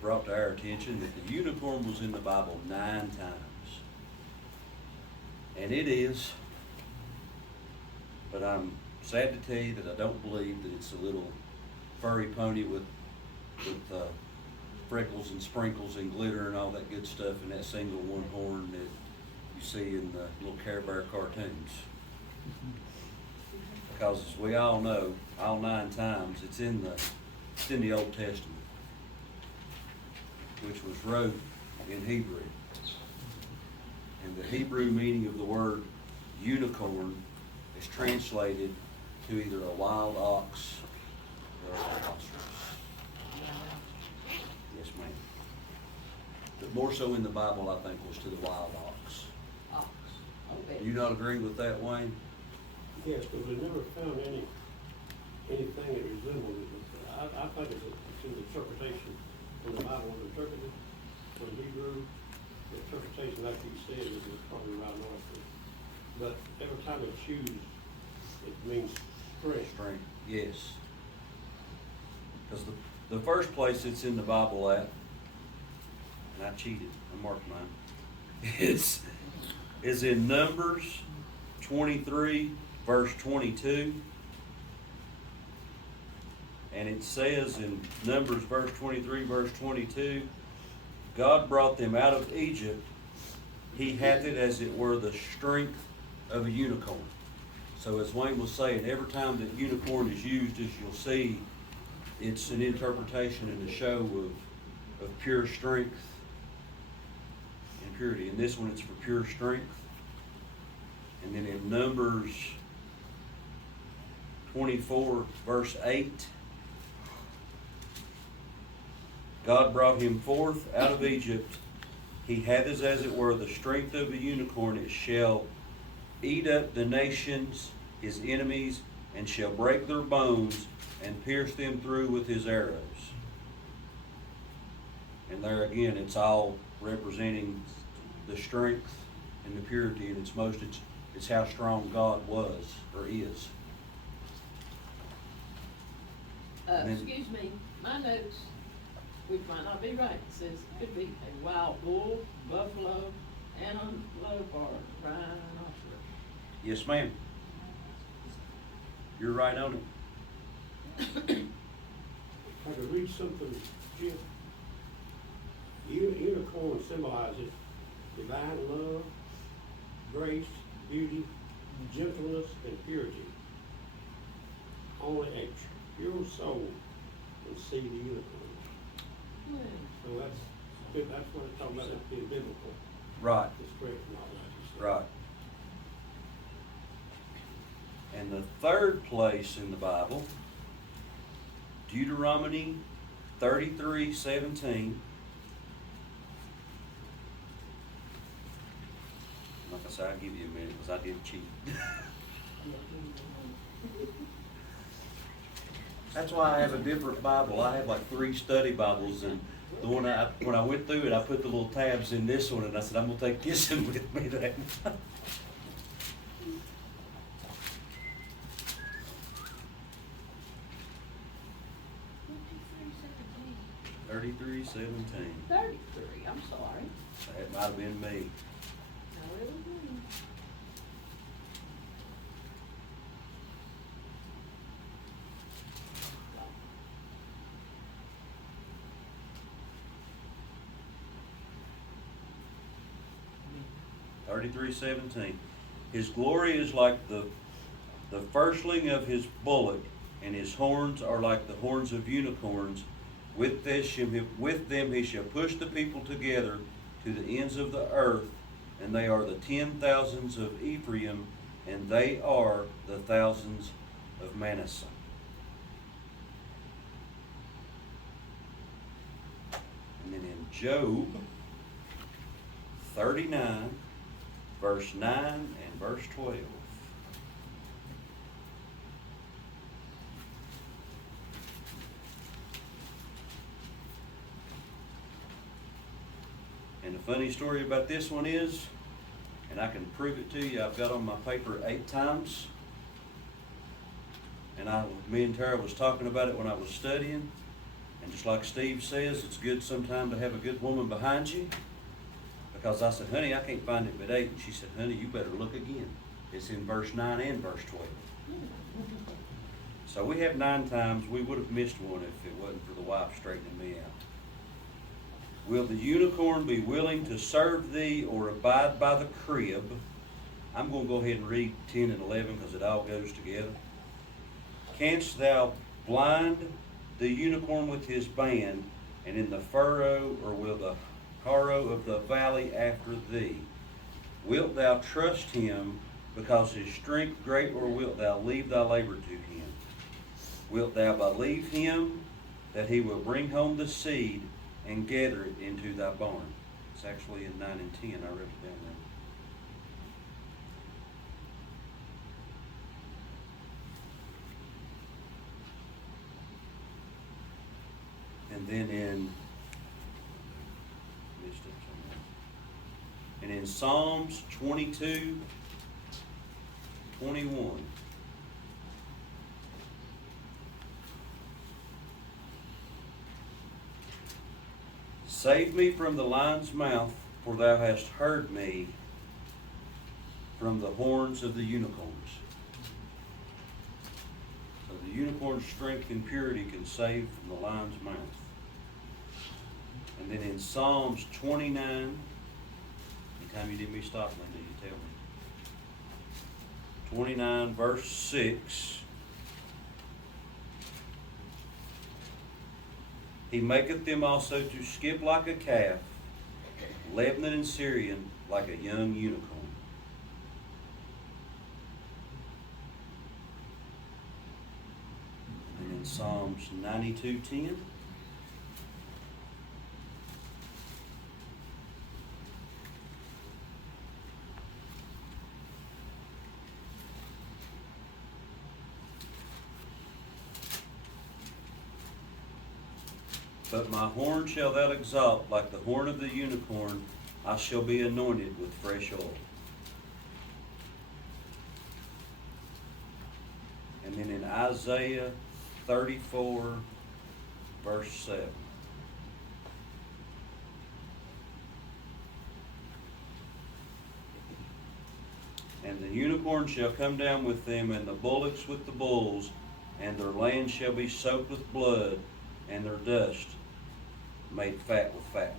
brought to our attention that the unicorn was in the Bible 9 times. And it is, but I'm sad to tell you that I don't believe that it's a little furry pony with freckles and sprinkles and glitter and all that good stuff and that single one horn that you see in the little Care Bear cartoons. Because as we all know, all 9 times it's in the Old Testament, which was wrote in Hebrew. And the Hebrew meaning of the word unicorn is translated to either a wild ox or a rhinoceros. Yes, ma'am. But more so in the Bible, I think, was to the wild ox. Ox. Okay. You not agree with that, Wayne? Yes, but we never found anything that resembled it. I think it's an interpretation when the Bible was interpreted, from Hebrew, the interpretation, like you said, is probably rhinoceros. But every time they choose, it means strength. Strength, yes. Because the first place it's in the Bible at, and I cheated, I marked mine, is in Numbers 23, verse 22. And it says in Numbers verse 23, verse 22, God brought them out of Egypt. He hath it as it were the strength of a unicorn. So as Wayne was saying, every time that unicorn is used, as you'll see, it's an interpretation and a show of pure strength and purity. And this one, it's for pure strength. And then in Numbers 24, verse 8, God brought him forth out of Egypt. He hath as it were the strength of a unicorn. It shall eat up the nations, his enemies, and shall break their bones and pierce them through with his arrows. And there again, it's all representing the strength and the purity, and it's how strong God was or is. Excuse me, my notes, which might not be right, it says it could be a wild bull, buffalo, antelope, or rhinoceros. Yes, ma'am. You're right on it. I could read something, Jim. Unicorn symbolizes divine love, grace, beauty, gentleness, and purity. Only a pure soul can see the unicorn. So that's what it's talking about, that's being biblical. Right, The strength and all that. right. And the third place in the Bible, Deuteronomy 33:17. Like I said, I'll give you a minute because I did cheat. That's why I have a different Bible. I have like 3 study Bibles, and the one when I went through it, I put the little tabs in this one, and I said, I'm gonna take this one with me. That 33:17. 33, I'm sorry. That might have been me. No, it was me. His glory is like the firstling of his bullock, and his horns are like the horns of unicorns. With them he shall push the people together to the ends of the earth, and they are the 10,000s of Ephraim, and they are the thousands of Manasseh. And then in Job 39, verse 9 and verse 12. And the funny story about this one is, and I can prove it to you, I've got on my paper 8 times. And me and Tara was talking about it when I was studying. And just like Steve says, it's good sometime to have a good woman behind you. Because I said, honey, I can't find it but 8. And she said, honey, you better look again. It's in verse 9 and verse 12. So we have 9 times. We would have missed one if it wasn't for the wife straightening me out. Will the unicorn be willing to serve thee or abide by the crib? I'm going to go ahead and read 10 and 11 because it all goes together. Canst thou blind the unicorn with his band, and in the furrow, or will the harrow of the valley after thee? Wilt thou trust him because his strength great, or wilt thou leave thy labor to him? Wilt thou believe him that he will bring home the seed and gather it into thy barn? It's actually in 9 and 10. I wrote it down there. And then in Psalms 22:21. Save me from the lion's mouth, for thou hast heard me from the horns of the unicorns. So the unicorn's strength and purity can save from the lion's mouth. And then in Psalms 29, anytime you need me to stop, Linda, you tell me. 29 verse 6. He maketh them also to skip like a calf, Lebanon and Syrian like a young unicorn. And in Psalms 92:10. But my horn shall thou exalt like the horn of the unicorn. I shall be anointed with fresh oil. And then in Isaiah 34, verse 7. And the unicorn shall come down with them, and the bullocks with the bulls, and their land shall be soaked with blood, and their dust made fat with fatness.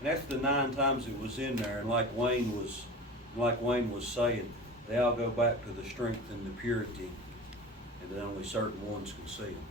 And that's the 9 times it was in there, and like Wayne was saying, they all go back to the strength and the purity, and that only certain ones can see them.